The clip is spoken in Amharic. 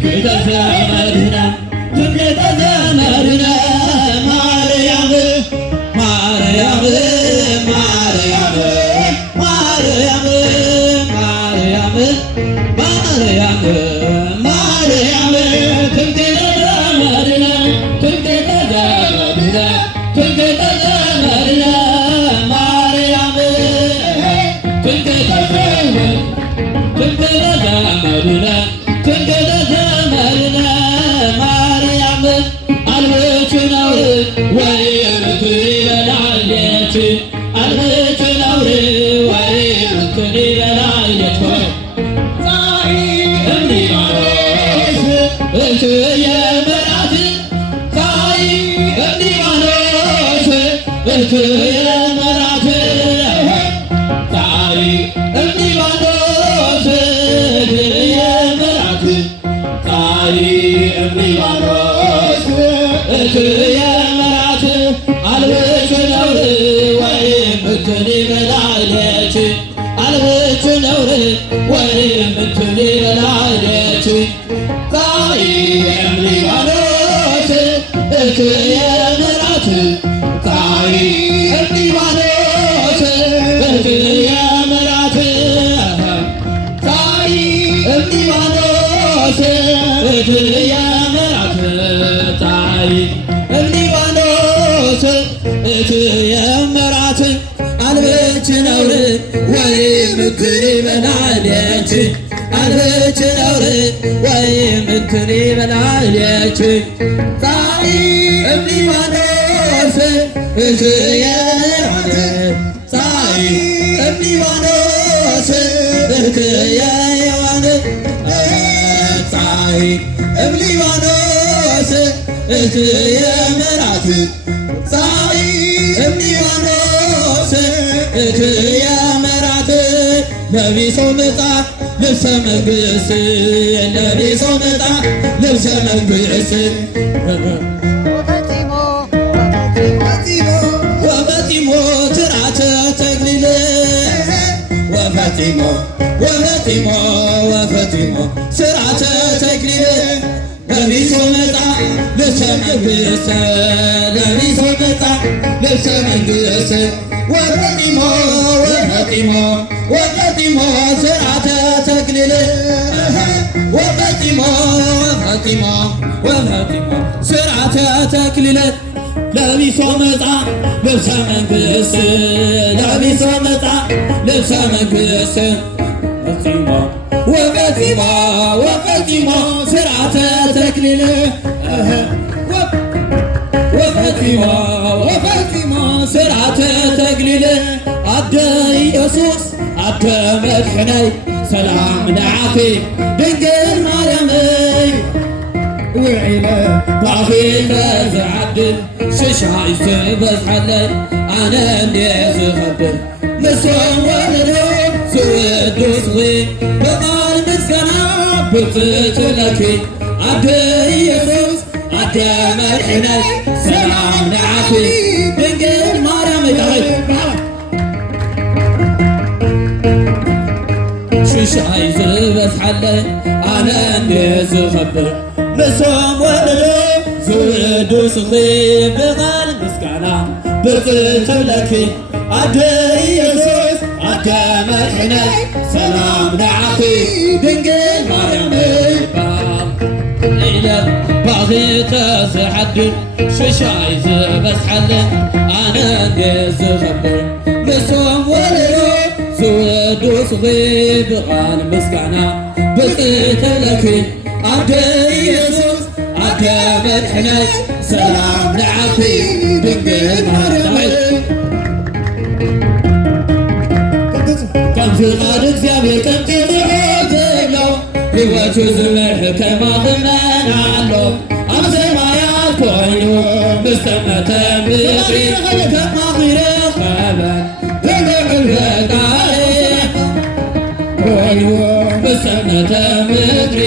ትምክህተ ዘመድነ ትምክህተ ዘመድነ ማርያም ማርያም ማርያም ማርያም ማርያም ማርያም ማርያም ትምክህተ ዘመድነ ትምክህተ ዘመድነ ትምክህተ ዘመድነ ማርያም ትምክህተ ዘመድነ ትምክህተ ዘመድነ ትምክህተ ዘመድነ ማርያም አልብች ነውር ወይም ትበላለች አልብች ነውር ወይም ትበላለች እምሊባኖስ እትየመራት ፀሐይ እምሊባኖስ እትየመራት ፀሐይ እምሊባኖስ እትየመራት ፀሐይ እምሊባኖስ እትየመራት አልብች ነውር ወይም ትበላለች አልብች ነውር ወይም ትበላለች ፀሐይ እምሊባኖስ እትየመራት ፀሐይ እምሊባኖስ እትየመራት ፀሐይ እምሊባኖስ እትየመራት ፀሐይ እምሊባኖስ እትየመራት አልብች ነውር ወይም ትበላለች አልብች ነውር ወይም ትበላለች ፀሐይ እምሊባኖስ እትየመራት ፀሐይ እምሊባኖስ እትየመራት ፀሐይ እምሊባኖስ እትየመራት ፀሐይ እምሊባኖስ እትየመራት ለቢሶ መጣ ልብሰ መንግሥት ለቢሶ መጣ ልብሰ መንግሥት ወፈጢሞ ትርዓተ ተክሊል ወፈጢሞ ወፈጢሞ ወፈጢሞ ስርዓተ ተክሊል ለቢሶ መጣ ልብሰ መንግሥት ለቢሶ መጣ ልብሰ መንግሥት ወፈጢሞ ወፈጢሞ ወፈጢሞ ስርዓተ ተክሊል ወፈጢሞ ወፈጢሞ ወፈጢሞ ስርዓተ ተክሊል ለቢሶ መጣ ልብሰ መንግሥት ለቢሶ መጣ ልብሰ መንግሥት ወፈጢሞ ወፈጢሞ ወፈጢሞ ስርዓተ ተክሊል ወፈጢሞ ወፈጢሞ ስርዓተ ተክሊል አደ ኢየሱስ አደ መድሕነይ ሰላም ንዓኺ ድንግል ማርያመይ ውዒለ ባኺተ ዝዓድል ሽሻይ ዝበዝሓለይ ኣነ እንዴት ዝኸብር ንሶም ወለዶ ዝውዱስኺ በቓል ምስጋና ብፅእት ለኪ ኣደ ኢየሱስ ኣደ መድሕነይ ሰላም ንዓኺ ድንግል ማርያመይ ሽሻይ ዝበዝሓለይ ኣነ እንዴት ዝኸብር ንሶም ወለዶ ዝውዱስኺ በቓል ምስጋና ብፅእት ለኪ ኣደ ኢየሱስ ኣደ መድሕነይ ሰላም ንዓኺ ድንግል ማርያመይ ኢለ ባኺተ ዝዓድል ሽሻይ ዝበዝሓለይ ኣነ እንዴት ዝኸብር ንሶም ወለዶ ዝውዱስኺ በቓል ምስጋና ብፅእት ለኪ ኣደ ኢየሱስ ኣደ መድሕነይ ሰላም ንዓኺ ድንግል ማርያመይ ከም ፍቓድ እግዚአብሔር ከምቲ ዝብሎ ሕይወቱ ዝመርሕ ከማኽመን ኣሎ ኣብ ሰማያት ኮይኑ ምስተመተ ምድሪ ከማኺረ ኸበን ትልዕል ፈጣሪ ኮይኑ ምስተመተ ምድሪ